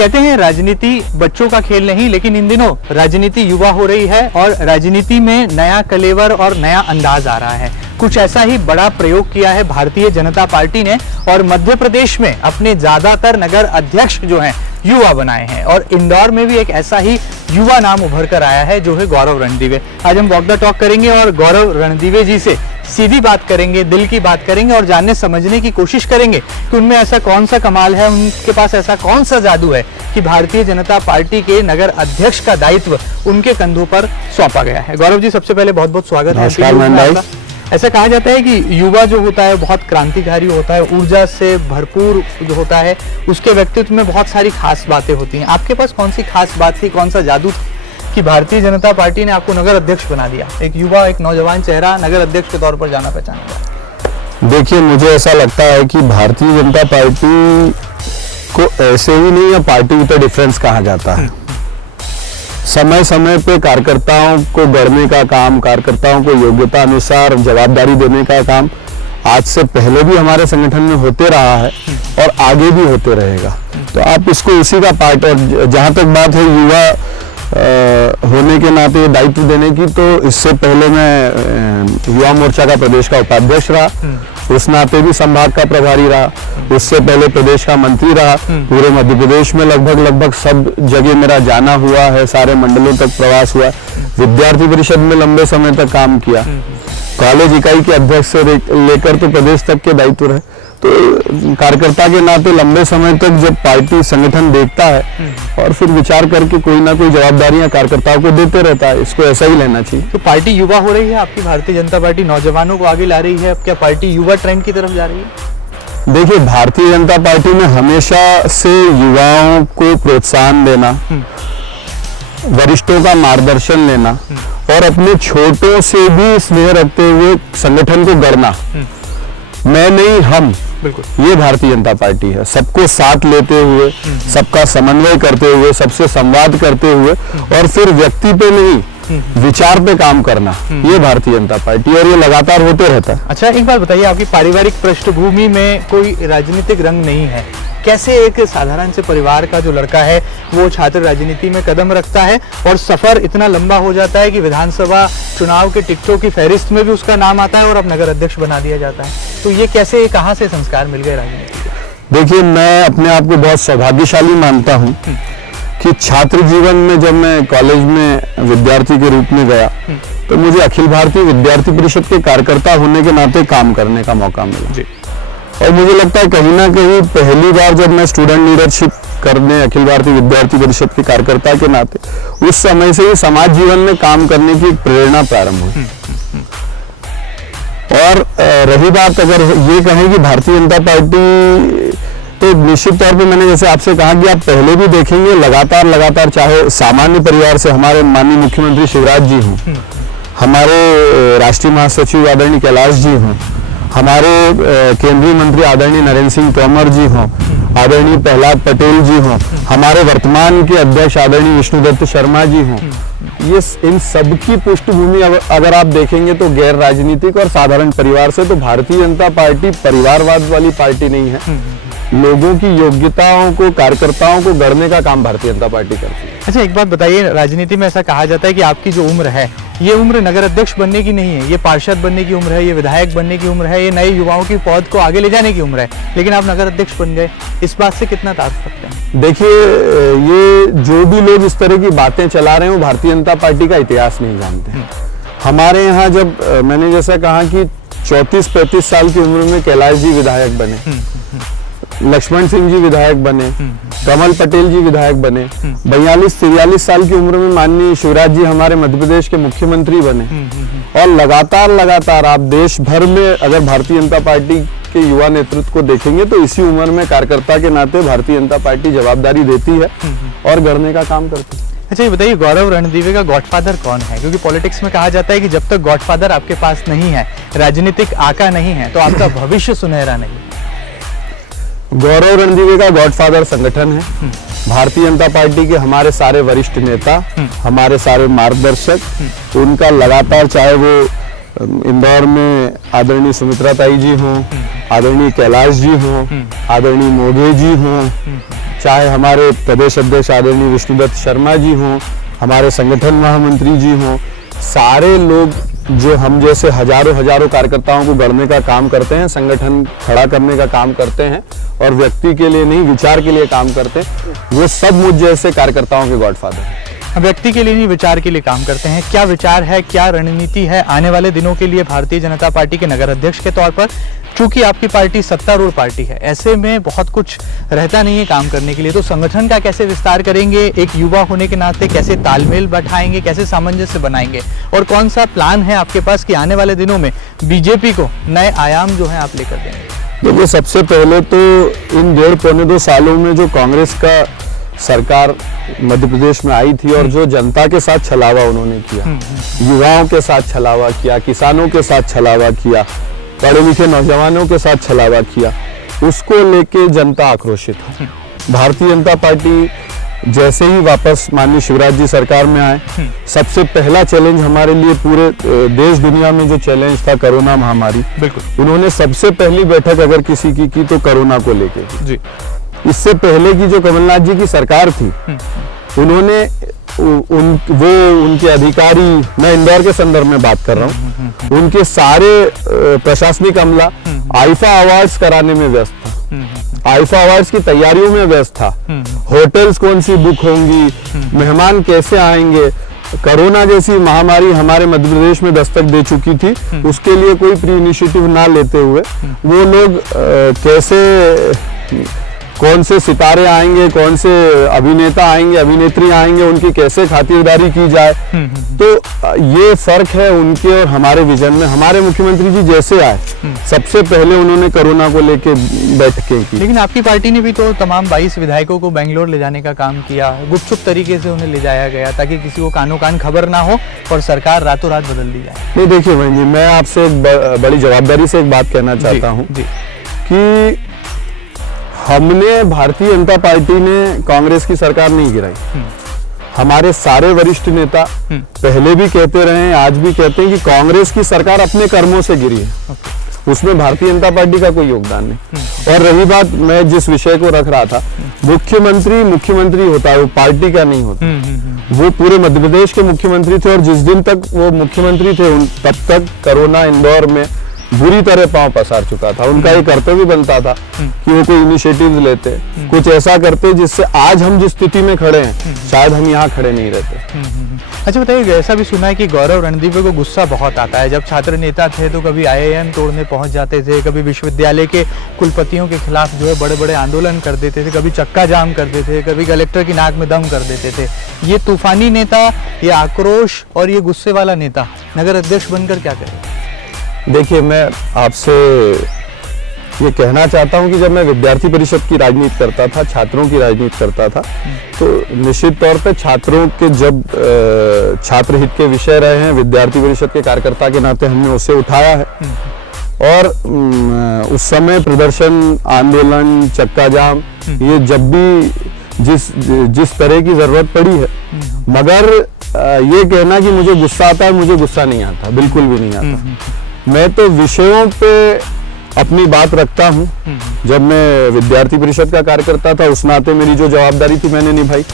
कहते हैं राजनीति बच्चों का खेल नहीं, लेकिन इन दिनों राजनीति युवा हो रही है और राजनीति में नया कलेवर और नया अंदाज आ रहा है। कुछ ऐसा ही बड़ा प्रयोग किया है भारतीय जनता पार्टी ने और मध्य प्रदेश में अपने ज्यादातर नगर अध्यक्ष जो हैं युवा बनाए हैं और इंदौर में भी एक ऐसा ही युवा नाम उभर कर आया है जो है गौरव रणदीवे। आज हम वॉक द टॉक करेंगे और गौरव रणदीवे जी से सीधी बात करेंगे, दिल की बात करेंगे और जानने समझने की कोशिश करेंगे कि उनमें ऐसा कौन सा कमाल है, उनके पास ऐसा कौन सा जादू है कि भारतीय जनता पार्टी के नगर अध्यक्ष का दायित्व उनके कंधों पर सौंपा गया है। गौरव जी, सबसे पहले बहुत बहुत स्वागत है। ऐसा कहा जाता है कि युवा जो होता है बहुत क्रांतिकारी होता है, ऊर्जा से भरपूर जो होता है, उसके व्यक्तित्व में बहुत सारी खास बातें होती हैं। आपके पास कौन सी खास बात थी, कौन सा जादू था कि भारतीय जनता पार्टी ने आपको नगर अध्यक्ष बना दिया? एक युवा, एक नौजवान चेहरा नगर अध्यक्ष के तौर पर जाना पहचाना गया। देखिए, मुझे ऐसा लगता है कि भारतीय जनता पार्टी को ऐसे ही नहीं या पार्टी विद डिफरेंस कहा जाता है। समय समय पे कार्यकर्ताओं को गढ़ने का काम, कार्यकर्ताओं को योग्यता अनुसार जवाबदारी देने का काम आज से पहले भी हमारे संगठन में होते रहा है और आगे भी होते रहेगा। तो आप इसको इसी का पार्ट, और जहाँ तक बात है युवा होने के नाते दायित्व देने की, तो इससे पहले मैं युवा मोर्चा का प्रदेश का उपाध्यक्ष रहा, उस नाते भी संभाग का प्रभारी रहा, उससे पहले प्रदेश का मंत्री रहा। पूरे मध्य प्रदेश में लगभग सब जगह मेरा जाना हुआ है, सारे मंडलों तक प्रवास हुआ। विद्यार्थी परिषद में लंबे समय तक काम किया, कॉलेज इकाई के अध्यक्ष से लेकर तो प्रदेश तक के दायित्व रहे। तो कार्यकर्ता के नाते लंबे समय तक जब पार्टी संगठन देखता है और फिर विचार करके कोई ना कोई जवाबदारियां कार्यकर्ताओं को देते रहता है, इसको ऐसा ही लेना चाहिए। तो पार्टी युवा हो रही है आपकी, भारतीय जनता पार्टी नौजवानों को आगे ला रही है। क्या पार्टी युवा ट्रेंड की तरफ जा रही है? देखिए, भारतीय जनता पार्टी में हमेशा से युवाओं को प्रोत्साहन देना, वरिष्ठों का मार्गदर्शन लेना और अपने छोटों से भी स्नेह रखते हुए संगठन को गढ़ना, मैं नहीं हम, बिल्कुल ये भारतीय जनता पार्टी है। सबको साथ लेते हुए, सबका समन्वय करते हुए, सबसे संवाद करते हुए और फिर व्यक्ति पे नहीं विचार पे काम करना, ये भारतीय जनता पार्टी, और ये लगातार होते रहता है। अच्छा, एक बात बताइए, आपकी पारिवारिक पृष्ठभूमि में कोई राजनीतिक रंग नहीं है, कैसे एक साधारण से परिवार का जो लड़का है वो छात्र राजनीति में कदम रखता है और सफर इतना लंबा हो जाता है कि विधानसभा चुनाव के टिकटों की फहरिस्त में भी उसका नाम आता है और अब नगर अध्यक्ष बना दिया जाता है? तो ये कैसे, कहाँ से संस्कार मिल गए राजनीति के? देखिए, मैं अपने आप को बहुत सौभाग्यशाली मानता हूँ कि छात्र जीवन में जब मैं कॉलेज में विद्यार्थी के रूप में गया तो मुझे अखिल भारतीय विद्यार्थी परिषद के कार्यकर्ता होने के नाते काम करने का मौका मिला जी। और मुझे लगता है कहीं ना कहीं पहली बार जब मैं स्टूडेंट लीडरशिप करने अखिल भारतीय विद्यार्थी परिषद के कार्यकर्ता के नाते, उस समय से ही समाज जीवन में काम करने की एक प्रेरणा प्रारंभ हुई। और रही बात, अगर ये कहें कि भारतीय जनता पार्टी, तो निश्चित तौर पे मैंने जैसे आपसे कहा कि आप पहले भी देखेंगे लगातार, चाहे सामान्य परिवार से हमारे माननीय मुख्यमंत्री शिवराज जी हों, हमारे राष्ट्रीय महासचिव आदरणीय कैलाश जी हों, हमारे केंद्रीय मंत्री आदरणीय नरेंद्र सिंह तोमर जी हों, आदरणीय प्रहलाद पटेल जी हों, हमारे वर्तमान के अध्यक्ष आदरणीय विष्णुदत्त शर्मा जी हों, ये इन सबकी पृष्ठभूमि अगर आप देखेंगे तो गैर राजनीतिक और साधारण परिवार से, तो भारतीय जनता पार्टी परिवारवाद वाली पार्टी नहीं है। लोगों की योग्यताओं को, कार्यकर्ताओं को गढ़ने का काम भारतीय जनता पार्टी करती है। अच्छा, एक बात बताइए, राजनीति में ऐसा कहा जाता है कि आपकी जो उम्र है, ये उम्र नगर अध्यक्ष बनने की नहीं है, ये पार्षद बनने की उम्र है, ये विधायक बनने की उम्र है, ये नए युवाओं की पौध को आगे ले जाने की उम्र है, लेकिन आप नगर अध्यक्ष बन गए, इस बात से कितना तारुफ रखते हैं? देखिए, ये जो भी लोग इस तरह की बातें चला रहे हैं वो भारतीय जनता पार्टी का इतिहास नहीं जानते। हमारे यहाँ जब मैंने जैसा कहा कि 34-35 साल की उम्र में कैलाश जी विधायक बने, लक्ष्मण सिंह जी विधायक बने, कमल पटेल जी विधायक बने, 42-43 साल की उम्र में माननीय शिवराज जी हमारे मध्य प्रदेश के मुख्यमंत्री बने, और लगातार आप देश भर में अगर भारतीय जनता पार्टी के युवा नेतृत्व को देखेंगे तो इसी उम्र में कार्यकर्ता के नाते भारतीय जनता पार्टी जवाबदारी देती है और गढ़ने का काम करती है। अच्छा, ये बताइए, गौरव रणदीवे का गॉडफादर कौन है? क्योंकि पॉलिटिक्स में कहा जाता है कि जब तक गॉडफादर आपके पास नहीं है, राजनीतिक आका नहीं है, तो आपका भविष्य सुनहरा नहीं। गौरव रणदीवे का गॉडफादर संगठन है। भारतीय जनता पार्टी के हमारे सारे वरिष्ठ नेता, हमारे सारे मार्गदर्शक, उनका लगातार, चाहे वो इंदौर में आदरणीय सुमित्रा ताई जी हों, आदरणीय कैलाश जी हों, आदरणीय मोघे जी हों, चाहे हमारे प्रदेश अध्यक्ष आदरणीय विष्णुदत्त शर्मा जी हों, हमारे संगठन महामंत्री जी हों, सारे लोग जो हम जैसे हजारों कार्यकर्ताओं को गढ़ने का काम करते हैं, संगठन खड़ा करने का काम करते हैं और व्यक्ति के लिए नहीं विचार के लिए काम करते हैं, वो सब मुझ जैसे कार्यकर्ताओं के गॉडफादर हैं। व्यक्ति के लिए नहीं विचार के लिए काम करते हैं। क्या विचार है, क्या रणनीति है आने वाले दिनों के लिए भारतीय जनता पार्टी के नगर अध्यक्ष के तौर पर? चूंकि आपकी पार्टी सत्तारूढ़ पार्टी है, ऐसे में बहुत कुछ रहता नहीं है काम करने के लिए, तो संगठन का कैसे विस्तार करेंगे, एक युवा होने के नाते कैसे तालमेल बैठाएंगे, कैसे सामंजस्य बनाएंगे, और कौन सा प्लान है आपके पास कि आने वाले दिनों में बीजेपी को नए आयाम जो है आप लेकर देंगे? देखिए, सबसे पहले तो इन 1.5-2 सालों में जो कांग्रेस का सरकार मध्य प्रदेश में आई थी और जो जनता के साथ छलावा उन्होंने किया, युवाओं के साथ छलावा किया, किसानों के साथ छलावा किया, पढ़े लिखे नौजवानों के साथ छलावा किया, उसको लेके जनता आक्रोशित है। भारतीय जनता पार्टी जैसे ही वापस माननीय शिवराज जी सरकार में आए, सबसे पहला चैलेंज हमारे लिए पूरे देश दुनिया में जो चैलेंज था कोरोना महामारी, बिल्कुल उन्होंने सबसे पहली बैठक अगर किसी की तो कोरोना को लेके जी। इससे पहले की जो कमलनाथ जी की सरकार थी, उन्होंने उनके अधिकारी, मैं इंदौर के संदर्भ में बात कर रहा हूँ, उनके सारे प्रशासनिक अमला आईफा अवार्ड्स कराने में व्यस्त था, आईफा अवार्ड्स की तैयारियों में व्यस्त था। होटल्स कौन सी बुक होंगी, मेहमान कैसे आएंगे, कोरोना जैसी महामारी हमारे मध्य प्रदेश में दस्तक दे चुकी थी, उसके लिए कोई प्री इनिशिएटिव ना लेते हुए वो लोग कैसे, कौन से सितारे आएंगे, कौन से अभिनेता आएंगे, अभिनेत्री आएंगे, उनकी कैसे खातिरदारी की जाए। तो ये फर्क है उनके और हमारे विजन में। हमारे मुख्यमंत्री जी जैसे आए, सबसे पहले उन्होंने कोरोना को लेके बैठकें की। लेकिन आपकी पार्टी ने भी तो तमाम 22 विधायकों को बेंगलोर ले जाने का काम किया, गुपचुप तरीके से उन्हें ले जाया गया ताकि किसी को कानो कान खबर ना हो और सरकार रातों रात बदल दी जाए। नहीं, देखिए बहन जी, मैं आपसे एक बड़ी जवाबदारी से एक बात कहना चाहता हूँ कि हमने, भारतीय जनता पार्टी ने कांग्रेस की सरकार नहीं गिराई। हमारे सारे वरिष्ठ नेता पहले भी कहते रहे हैं, आज भी कहते हैं कि कांग्रेस की सरकार अपने कर्मों से गिरी है, उसमें भारतीय जनता पार्टी का कोई योगदान नहीं। और रही बात, मैं जिस विषय को रख रहा था, मुख्यमंत्री होता है, वो पार्टी का नहीं होता। वो पूरे मध्य प्रदेश के मुख्यमंत्री थे और जिस दिन तक वो मुख्यमंत्री थे तब तक कोरोना इंदौर में बुरी तरह पांव पसार चुका था। उनका ये कर्तव्य बनता था कि वो कोई इनिशिएटिव लेते, कुछ ऐसा करते जिससे आज हम जिस स्थिति में खड़े हैं, शायद हम यहाँ खड़े नहीं रहते। अच्छा बताइए, ऐसा भी सुना है कि गौरव रणदीप को गुस्सा बहुत आता है। जब छात्र नेता थे तो कभी IIM तोड़ने पहुंच जाते थे, कभी विश्वविद्यालय के कुलपतियों के खिलाफ जो है बड़े बड़े आंदोलन कर देते थे, कभी चक्का जाम कर देते थे, कभी कलेक्टर की नाक में दम कर देते थे। ये तूफानी नेता, ये आक्रोश और ये गुस्से वाला नेता नगर अध्यक्ष बनकर क्या करे? देखिए, मैं आपसे ये कहना चाहता हूं कि जब मैं विद्यार्थी परिषद की राजनीति करता था, छात्रों की राजनीति करता था, तो निश्चित तौर पे छात्रों के जब छात्र हित के विषय रहे हैं, विद्यार्थी परिषद के कार्यकर्ता के नाते हमने उसे उठाया है। और उस समय प्रदर्शन, आंदोलन, चक्का जाम, ये जब भी जिस तरह की जरूरत पड़ी है, मगर ये कहना कि मुझे गुस्सा आता है, मुझे गुस्सा नहीं आता, बिल्कुल भी नहीं आता। मैं तो विषयों पे अपनी बात रखता हूँ। जब मैं विद्यार्थी परिषद का कार्यकर्ता था, उस नाते मेरी जो जवाबदारी थी मैंने निभाई।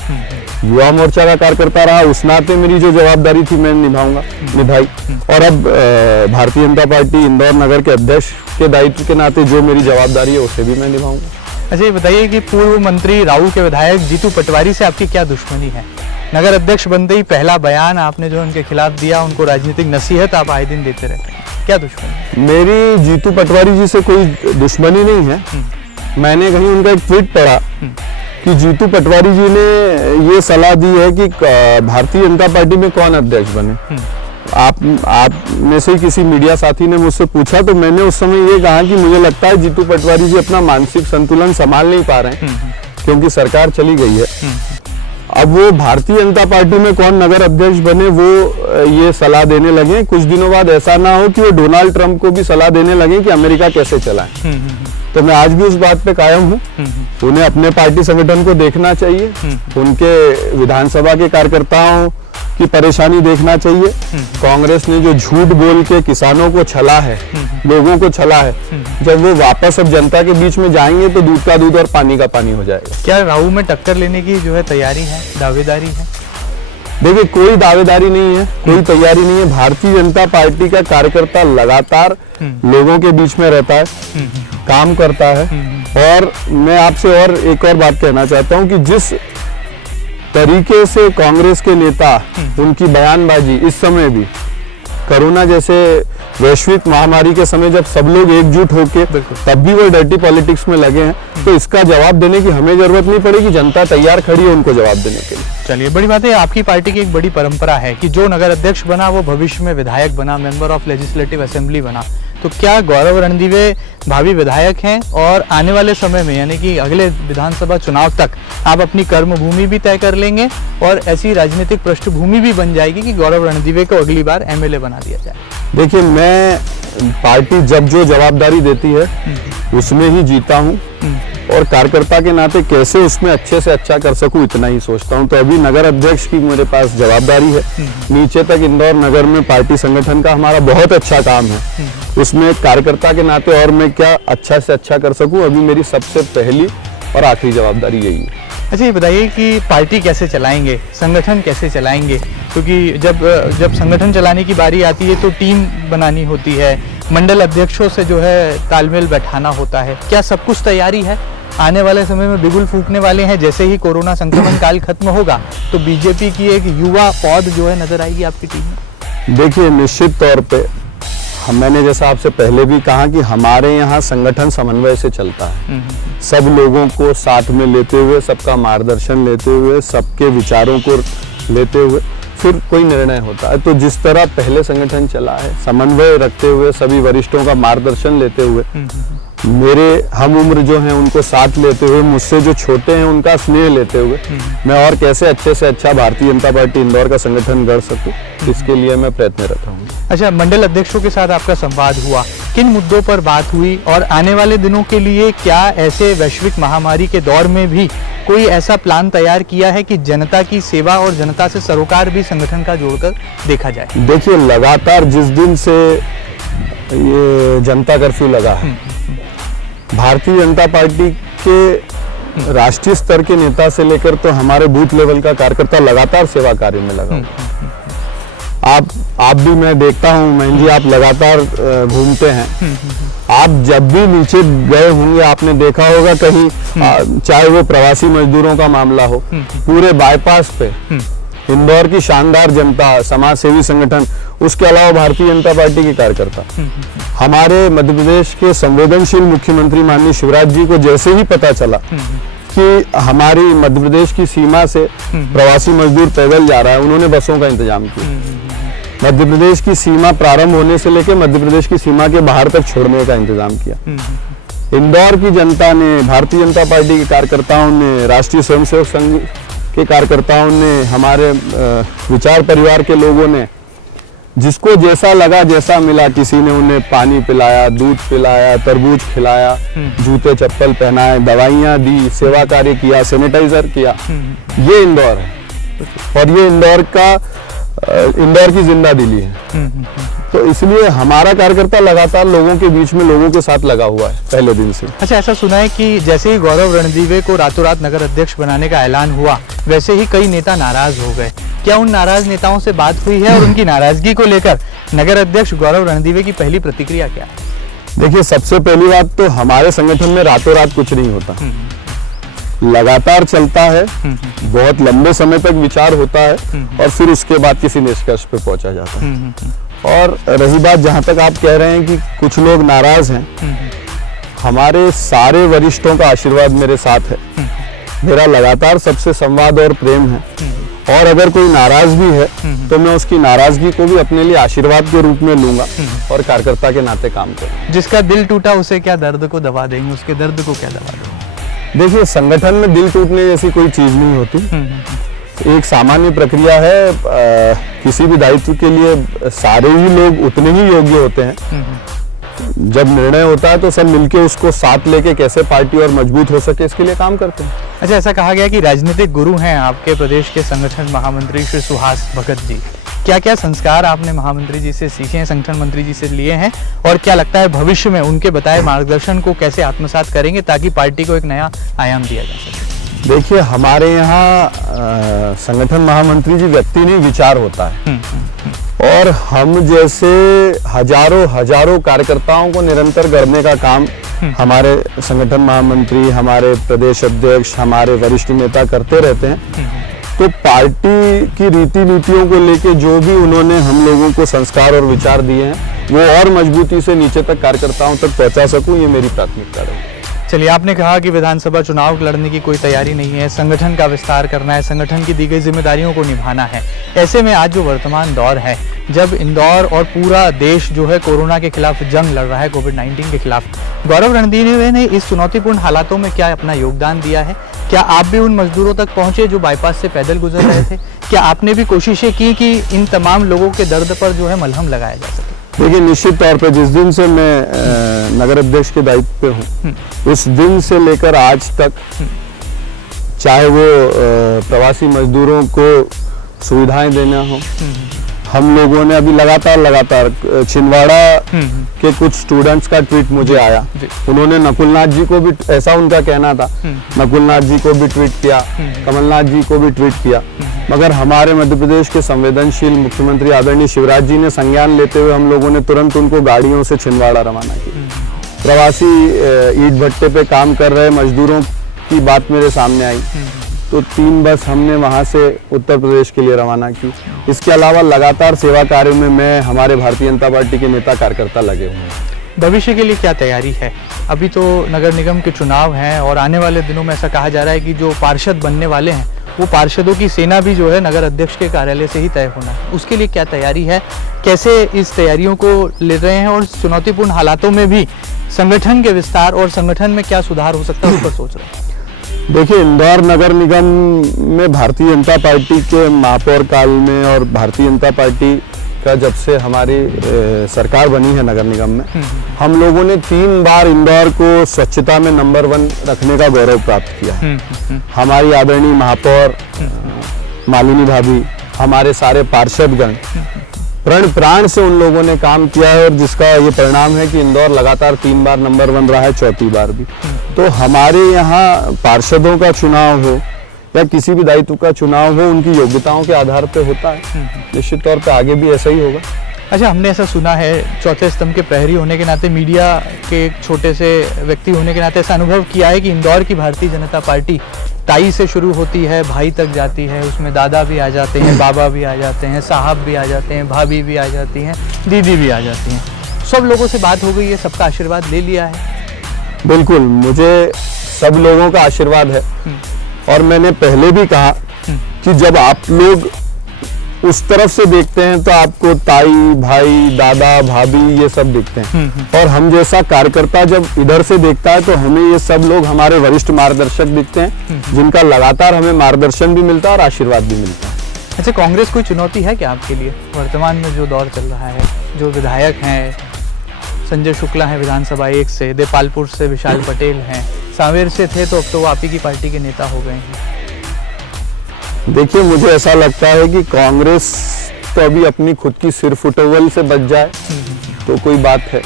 युवा मोर्चा का कार्यकर्ता रहा, उस नाते मेरी जो जवाबदारी थी मैं निभाई। और अब भारतीय जनता पार्टी इंदौर नगर के अध्यक्ष के दायित्व के नाते जो मेरी जवाबदारी है उसे भी मैं निभाऊंगा। अच्छा, ये बताइए कि पूर्व मंत्री राऊ के विधायक जीतू पटवारी से आपकी क्या दुश्मनी है? नगर अध्यक्ष बनते ही पहला बयान आपने जो उनके खिलाफ दिया, उनको राजनीतिक नसीहत आप आए दिन देते रहते हैं, क्या दुश्मनी? मेरी जीतू पटवारी जी से कोई दुश्मनी नहीं है। मैंने कहीं उनका एक ट्वीट पढ़ा कि जीतू पटवारी जी ने ये सलाह दी है कि भारतीय जनता पार्टी में कौन अध्यक्ष बने। आप में से किसी मीडिया साथी ने मुझसे पूछा, तो मैंने उस समय ये कहा कि मुझे लगता है जीतू पटवारी जी अपना मानसिक संतुलन संभाल नहीं पा रहे हैं, क्योंकि सरकार चली गई है। अब वो भारतीय जनता पार्टी में कौन नगर अध्यक्ष बने, वो ये सलाह देने लगे। कुछ दिनों बाद ऐसा ना हो कि वो डोनाल्ड ट्रंप को भी सलाह देने लगे कि अमेरिका कैसे चलाए। तो मैं आज भी उस बात पे कायम हूँ। उन्हें अपने पार्टी संगठन को देखना चाहिए, उनके विधानसभा के कार्यकर्ताओं की परेशानी देखना चाहिए। कांग्रेस ने जो झूठ बोल के किसानों को छला है, लोगों को छला है, जब वो वापस अब जनता के बीच में जाएंगे तो दूध का दूध और पानी का पानी हो जाएगा। क्या राहु में टक्कर लेने की जो है तैयारी है, दावेदारी है? देखिए, कोई दावेदारी नहीं है, कोई तैयारी नहीं है। भारतीय जनता पार्टी का कार्यकर्ता लगातार लोगों के बीच में रहता है, काम करता है। और मैं आपसे और एक और बात कहना चाहता हूं कि जिस तरीके से कांग्रेस के नेता, उनकी बयानबाजी इस समय भी कोरोना जैसे वैश्विक महामारी के समय जब सब लोग एकजुट होकर तब भी वो डर्टी पॉलिटिक्स में लगे हैं, तो इसका जवाब देने की हमें जरूरत नहीं पड़ेगी, जनता तैयार खड़ी है उनको जवाब देने के लिए। चलिए, बड़ी बात है। आपकी पार्टी की एक बड़ी परंपरा है कि जो नगर अध्यक्ष बना वो भविष्य में विधायक बना, मेंबर ऑफ लेजिस्लेटिव असेंबली बना। तो क्या गौरव रणदीवे भावी विधायक हैं और आने वाले समय में यानी कि अगले विधानसभा चुनाव तक आप अपनी कर्मभूमि भी तय कर लेंगे और ऐसी राजनीतिक पृष्ठभूमि भी बन जाएगी कि गौरव रणदीवे को अगली बार एमएलए बना दिया जाए? देखिए, मैं पार्टी जब जो जवाबदारी देती है उसमें ही जीता हूँ और कार्यकर्ता के नाते कैसे उसमें अच्छे से अच्छा कर सकूं इतना ही सोचता हूं। तो अभी नगर अध्यक्ष की मेरे पास जवाबदारी है, नीचे तक इंदौर नगर में पार्टी संगठन का हमारा बहुत अच्छा काम है, उसमें कार्यकर्ता के नाते और मैं क्या अच्छा से अच्छा कर सकूं, अभी मेरी सबसे पहली और आखिरी जवाबदारी यही है। अच्छा, ये बताइए कि पार्टी कैसे चलाएंगे, संगठन कैसे चलाएंगे? क्योंकि जब संगठन चलाने की बारी आती है तो टीम बनानी होती है, मंडल अध्यक्षों से जो है तालमेल बैठाना होता है। क्या सब कुछ तैयारी है? आने वाले समय में बिगुल फूकने वाले हैं, जैसे ही कोरोना संक्रमण काल खत्म होगा तो बीजेपी की एक युवा पौध जो है नजर आएगी आपकी टीम में? देखिए, निश्चित तौर पे मैंने जैसा आपसे पहले भी कहा कि हमारे यहाँ संगठन समन्वय से चलता है, सब लोगों को साथ में लेते हुए, सबका मार्गदर्शन लेते हुए, सबके विचारों को लेते हुए फिर कोई निर्णय होता है। तो जिस तरह पहले संगठन चला है, समन्वय रखते हुए, सभी वरिष्ठों का मार्गदर्शन लेते हुए, मेरे हम उम्र जो हैं उनको साथ लेते हुए, मुझसे जो छोटे हैं उनका स्नेह लेते हुए मैं और कैसे अच्छे से अच्छा भारतीय जनता पार्टी इंदौर का संगठन गढ़ सकूं, इसके लिए मैं प्रयत्नरत हूँ। अच्छा, मंडल अध्यक्षों के साथ आपका संवाद हुआ, किन मुद्दों पर बात हुई और आने वाले दिनों के लिए क्या ऐसे वैश्विक महामारी के दौर में भी कोई ऐसा प्लान तैयार किया है कि जनता की सेवा और जनता से सरोकार भी संगठन का जोड़कर देखा जाए? देखिए, लगातार जिस दिन से ये जनता कर्फ्यू लगा है, भारतीय जनता पार्टी के राष्ट्रीय स्तर के नेता से लेकर तो हमारे बूथ लेवल का कार्यकर्ता लगातार सेवा कार्य में लगा। आप भी, मैं देखता हूं महेंद्र जी, आप लगातार घूमते हैं। आप जब भी नीचे गए होंगे आपने देखा होगा कहीं, चाहे वो प्रवासी मजदूरों का मामला हो, पूरे बाईपास पे इंदौर की शानदार जनता, समाज सेवी संगठन, उसके अलावा भारतीय जनता पार्टी के कार्यकर्ता, हमारे मध्य प्रदेश के संवेदनशील मुख्यमंत्री माननीय शिवराज जी को जैसे ही पता चला कि हमारी मध्य प्रदेश की सीमा से प्रवासी मजदूर पैदल जा रहा है, उन्होंने बसों का इंतजाम किया। मध्य प्रदेश की सीमा प्रारंभ होने से लेकर मध्य प्रदेश की सीमा के बाहर तक छोड़ने का इंतजाम किया। इंदौर की जनता ने, भारतीय जनता पार्टी के कार्यकर्ताओं ने, राष्ट्रीय स्वयंसेवक संघ के कार्यकर्ताओं ने, हमारे विचार परिवार के लोगों ने, जिसको जैसा लगा, जैसा मिला, किसी ने उन्हें पानी पिलाया, दूध पिलाया, तरबूज खिलाया, जूते चप्पल पहनाए, दवाइयाँ दी, सेवा कार्य किया, सैनिटाइजर किया। ये इंदौर है और ये इंदौर की जिंदा दिली है। तो इसलिए हमारा कार्यकर्ता लगातार लोगों के बीच में, लोगों के साथ लगा हुआ है पहले दिन से। अच्छा, ऐसा सुना है कि जैसे ही गौरव रणदीवे को रातों रात नगर अध्यक्ष बनाने का ऐलान हुआ, वैसे ही कई नेता नाराज हो गए। क्या उन नाराज नेताओं से बात हुई है और उनकी नाराजगी को लेकर नगर अध्यक्ष गौरव रणदीवे की पहली प्रतिक्रिया क्या है? देखिए, सबसे पहली बात तो हमारे संगठन में रातों रात कुछ नहीं होता, लगातार चलता है, बहुत लंबे समय तक विचार होता है और फिर उसके बाद किसी निष्कर्ष पे पहुंचा जाता है। और रही बात जहां तक आप कह रहे हैं कि कुछ लोग नाराज हैं, हमारे सारे वरिष्ठों का आशीर्वाद मेरे साथ है, मेरा लगातार सबसे संवाद और प्रेम है, और अगर कोई नाराज भी है तो मैं उसकी नाराजगी को भी अपने लिए आशीर्वाद के रूप में लूंगा और कार्यकर्ता के नाते काम करूंगा। जिसका दिल टूटा उसे क्या दर्द को दबा देंगे, उसके दर्द को क्या दबा देंगे? देखिए, संगठन में दिल टूटने जैसी कोई चीज नहीं होती, एक सामान्य प्रक्रिया है। किसी भी दायित्व के लिए सारे ही लोग उतने ही योग्य होते हैं। जब निर्णय होता है तो सब मिलके उसको साथ लेके कैसे पार्टी और मजबूत हो सके, इसके लिए काम करते हैं। अच्छा, ऐसा कहा गया कि राजनीतिक गुरु हैं आपके प्रदेश के संगठन महामंत्री श्री सुहास भगत जी। क्या क्या संस्कार आपने महामंत्री जी से सीखे हैं, संगठन मंत्री जी से लिए हैं, और क्या लगता है भविष्य में उनके बताए मार्गदर्शन को कैसे आत्मसात करेंगे ताकि पार्टी को एक नया आयाम दिया जा सके? देखिए, हमारे यहाँ संगठन महामंत्री जी व्यक्ति नहीं, विचार होता है। और हम जैसे हजारों कार्यकर्ताओं को निरंतर गढ़ने का काम हमारे संगठन महामंत्री, हमारे प्रदेश अध्यक्ष, हमारे वरिष्ठ नेता करते रहते हैं। तो पार्टी की रीति नीतियों को लेके जो भी उन्होंने हम लोगों को संस्कार और विचार दिए हैं, वो और मजबूती से नीचे तक कार्यकर्ताओं तक पहुंचा सकूं, ये मेरी प्राथमिकता रही। चलिए, आपने कहा कि विधानसभा चुनाव लड़ने की कोई तैयारी नहीं है, संगठन का विस्तार करना है, संगठन की दी गई जिम्मेदारियों को निभाना है। ऐसे में आज जो वर्तमान दौर है, जब इंदौर और पूरा देश जो है कोरोना के खिलाफ जंग लड़ रहा है, कोविड-19 के खिलाफ, गौरव रणदीवे ने इस चुनौतीपूर्ण हालातों में क्या अपना योगदान दिया है? क्या आप भी उन मजदूरों तक पहुंचे जो बाईपास से पैदल गुजर रहे थे? क्या आपने भी कोशिशें की कि इन तमाम लोगों के दर्द पर जो है मलहम लगाया जा सके? देखिए, निश्चित तौर पे जिस दिन से मैं नगर अध्यक्ष के दायित्व पे हूँ, उस दिन से लेकर आज तक, चाहे वो प्रवासी मजदूरों को सुविधाएं देना हो, हम लोगों ने अभी लगातार छिंदवाड़ा के कुछ स्टूडेंट्स का ट्वीट मुझे आया, उन्होंने नकुलनाथ जी को भी, ऐसा उनका कहना था, नकुलनाथ जी को भी ट्वीट किया, कमलनाथ जी को भी ट्वीट किया, मगर हमारे मध्य प्रदेश के संवेदनशील मुख्यमंत्री आदरणीय शिवराज जी ने संज्ञान लेते हुए हम लोगों ने तुरंत उनको गाड़ियों से छिंदवाड़ा रवाना किया। प्रवासी ईंट भट्टे पे काम कर रहे मजदूरों की बात मेरे सामने आई, तो 3 बस हमने वहाँ से उत्तर प्रदेश के लिए रवाना की। इसके अलावा लगातार सेवा कार्य में मैं, हमारे भारतीय जनता पार्टी के नेता कार्यकर्ता लगे हुए हैं। भविष्य के लिए क्या तैयारी है? अभी तो नगर निगम के चुनाव हैं और आने वाले दिनों में ऐसा कहा जा रहा है कि जो पार्षद बनने वाले हैं, वो पार्षदों की सेना भी जो है नगर अध्यक्ष के कार्यालय से ही तय होना है। उसके लिए क्या तैयारी है? कैसे इस तैयारियों को ले रहे हैं और चुनौतीपूर्ण हालातों में भी संगठन के विस्तार और संगठन में क्या सुधार हो सकता है, उस पर सोच रहे हैं? देखिए, इंदौर नगर निगम में भारतीय जनता पार्टी के महापौर काल में और भारतीय जनता पार्टी का जब से हमारी सरकार बनी है नगर निगम में, हम लोगों ने 3 बार इंदौर को स्वच्छता में नंबर 1 रखने का गौरव प्राप्त किया है। हमारी आदरणीय महापौर मालिनी भाभी, हमारे सारे पार्षदगण प्रण प्राण से उन लोगों ने काम किया है, और जिसका ये परिणाम है कि इंदौर लगातार 3 बार नंबर 1 रहा है, 4थी बार भी। तो हमारे यहाँ पार्षदों का चुनाव हो या किसी भी दायित्व का चुनाव हो, उनकी योग्यताओं के आधार पे होता है। निश्चित तौर पे आगे भी ऐसा ही होगा। अच्छा, हमने ऐसा सुना है, चौथे स्तंभ के प्रहरी होने के नाते, मीडिया के एक छोटे से व्यक्ति होने के नाते ऐसा अनुभव किया है कि इंदौर की भारतीय जनता पार्टी ताई से शुरू होती है, भाई तक जाती है, उसमें दादा भी आ जाते हैं, बाबा भी आ जाते हैं, साहब भी आ जाते हैं, भाभी भी आ जाती हैं, दीदी भी आ जाती हैं। सब लोगों से बात हो गई है, सबका आशीर्वाद ले लिया है? बिल्कुल, मुझे सब लोगों का आशीर्वाद है, और मैंने पहले भी कहा कि जब आप लोग उस तरफ से देखते हैं तो आपको ताई, भाई, दादा, भाभी ये सब दिखते हैं, और हम जैसा कार्यकर्ता जब इधर से देखता है तो हमें ये सब लोग हमारे वरिष्ठ मार्गदर्शक दिखते हैं, जिनका लगातार हमें मार्गदर्शन भी मिलता है और आशीर्वाद भी मिलता है। अच्छा, कांग्रेस कोई चुनौती है क्या आपके लिए वर्तमान में जो दौर चल रहा है? जो विधायक हैं, संजय शुक्ला हैं विधानसभा 1 से, देपालपुर से विशाल पटेल हैं, सांवेर से थे तो अब तो वो आप ही की पार्टी के नेता हो गए हैं। देखिए, मुझे ऐसा लगता है कि कांग्रेस तो अभी अपनी खुद की सिर फुटवल से बच जाए तो कोई बात है,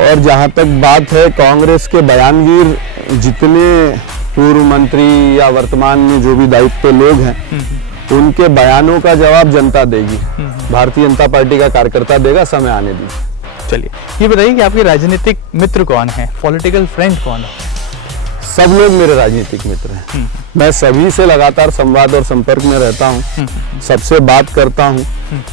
और जहां तक बात है कांग्रेस के बयानवीर जितने पूर्व मंत्री या वर्तमान में जो भी दायित्व पे लोग हैं, उनके बयानों का जवाब जनता देगी, भारतीय जनता पार्टी का कार्यकर्ता देगा, समय आने दीजिए। चलिए, ये बताइए कि आपके राजनीतिक मित्र कौन है, पॉलिटिकल फ्रेंड कौन है? सब लोग मेरे राजनीतिक मित्र हैं। मैं सभी से लगातार संवाद और संपर्क में रहता हूँ, सबसे बात करता हूँ,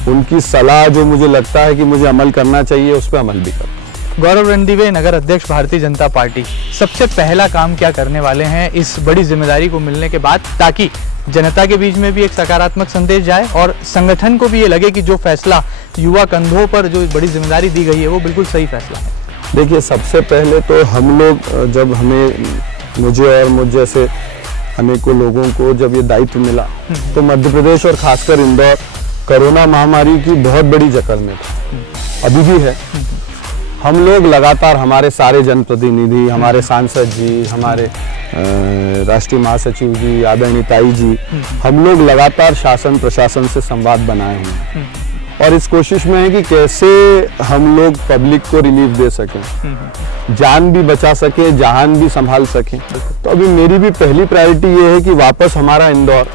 उनकी सलाह जो मुझे लगता है कि मुझे अमल करना चाहिए उस पर अमल भी करता हूँ। गौरव रणदीवे, नगर अध्यक्ष भारतीय जनता पार्टी, सबसे पहला काम क्या करने वाले हैं इस बड़ी जिम्मेदारी को मिलने के बाद, ताकि जनता के बीच में भी एक सकारात्मक संदेश जाए और संगठन को भी ये लगे कि जो फैसला युवा कंधों पर जो बड़ी जिम्मेदारी दी गई है वो बिल्कुल सही फैसला है? देखिए, सबसे पहले तो हम लोग, जब मुझे और मुझ जैसे अनेकों लोगों को जब ये दायित्व मिला, तो मध्य प्रदेश और खासकर इंदौर कोरोना महामारी की बहुत बड़ी जकड़ में था, अभी भी है। हम लोग लगातार, हमारे सारे जनप्रतिनिधि, हमारे सांसद जी, हमारे राष्ट्रीय महासचिव जी, आदरणीय ताई जी, हम लोग लगातार शासन प्रशासन से संवाद बनाए हुए हैं और इस कोशिश में है कि कैसे हम लोग पब्लिक को रिलीफ दे सकें, जान भी बचा सके, जहान भी संभाल सकें। तो अभी मेरी भी पहली प्रायोरिटी ये है कि वापस हमारा इंदौर,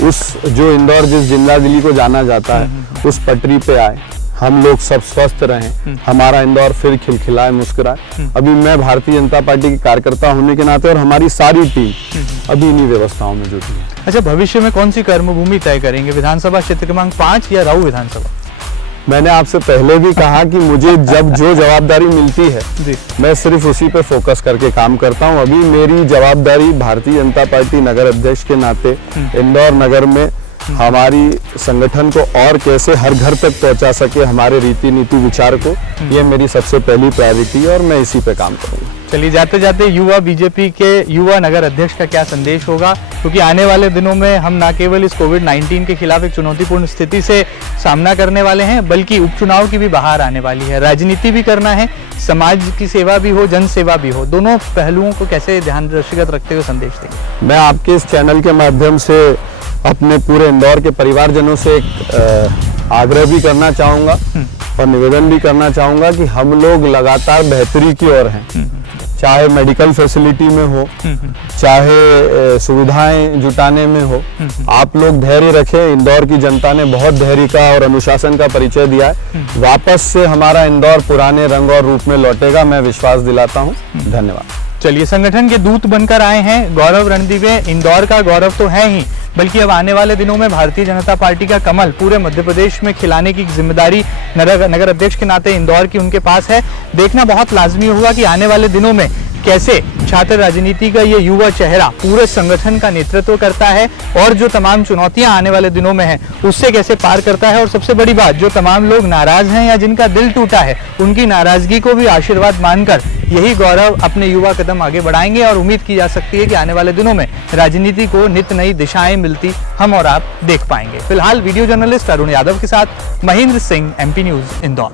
जो इंदौर जिस जिंदा दिली को जाना जाता है, उस पटरी पे आए, हम लोग सब स्वस्थ रहें, हमारा इंदौर फिर खिलखिलाए, मुस्कुराए। अभी मैं भारतीय जनता पार्टी के कार्यकर्ता होने के नाते और हमारी सारी टीम अभी इन्हीं व्यवस्थाओं में जुटी है। अच्छा, भविष्य में कौन सी कर्मभूमि तय करेंगे, विधानसभा क्षेत्र क्रमांक 5 या राऊ विधानसभा? मैंने आपसे पहले भी कहा कि मुझे जब जो जवाबदारी मिलती है मैं सिर्फ उसी पे फोकस करके काम करता हूं। अभी मेरी जवाबदारी भारतीय जनता पार्टी नगर अध्यक्ष के नाते इंदौर नगर में हमारी संगठन को और कैसे हर घर तक पहुंचा सके, हमारे रीति नीति विचार को, ये मेरी सबसे पहली प्रायोरिटी है और मैं इसी पे काम करूंगा। चलिए, जाते जाते युवा बीजेपी के युवा नगर अध्यक्ष का क्या संदेश होगा, क्योंकि आने वाले दिनों में हम न केवल इस कोविड-19 के खिलाफ एक चुनौतीपूर्ण स्थिति से सामना करने वाले हैं, बल्कि उपचुनाव की भी बहार आने वाली है, राजनीति भी करना है, समाज की सेवा भी हो, जन सेवा भी हो, दोनों पहलुओं को कैसे ध्यान दृष्टिगत रखते हुए संदेश देंगे? मैं आपके इस चैनल के माध्यम से अपने पूरे इंदौर के परिवारजनों से एक आग्रह भी करना चाहूँगा और निवेदन भी करना चाहूँगा कि हम लोग लगातार बेहतरी की ओर हैं, चाहे मेडिकल फैसिलिटी में हो, चाहे सुविधाएं जुटाने में हो। आप लोग धैर्य रखें, इंदौर की जनता ने बहुत धैर्य का और अनुशासन का परिचय दिया है। वापस से हमारा इंदौर पुराने रंग और रूप में लौटेगा, मैं विश्वास दिलाता हूँ। धन्यवाद। चलिए, संगठन के दूत बनकर आए हैं गौरव रणदीवे। इंदौर का गौरव तो है ही, बल्कि अब आने वाले दिनों में भारतीय जनता पार्टी का कमल पूरे मध्य प्रदेश में खिलाने की जिम्मेदारी नगर अध्यक्ष के नाते इंदौर की उनके पास है। देखना बहुत लाजमी होगा कि आने वाले दिनों में कैसे छात्र राजनीति का ये युवा चेहरा पूरे संगठन का नेतृत्व करता है और जो तमाम चुनौतियां आने वाले दिनों में हैं उससे कैसे पार करता है। और सबसे बड़ी बात, जो तमाम लोग नाराज हैं या जिनका दिल टूटा है, उनकी नाराजगी को भी आशीर्वाद मानकर यही गौरव अपने युवा कदम आगे बढ़ाएंगे और उम्मीद की जा सकती है कि आने वाले दिनों में राजनीति को नित नई दिशाएं मिलती हम और आप देख पाएंगे। फिलहाल वीडियो जर्नलिस्ट अरुण यादव के साथ महेंद्र सिंह, MP न्यूज, इंदौर।